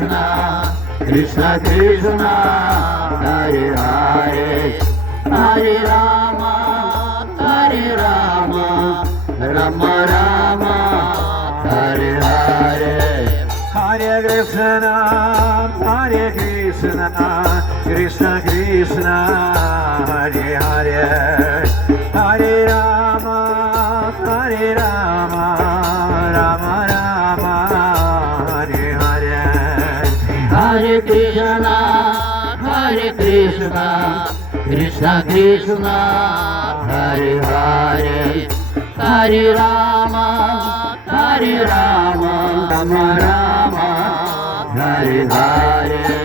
Krishna Krishna, Hare Hare, Hare Rama, Rama Rama, Hare Hare. Hare Krishna, Krishna Krishna, Hare Hare, Hare Rama, Rama Rama, Hare Hare. Hare Krishna, Krishna Krishna, Hare Hare, Hare Rama, Rama Rama, Hare Hare.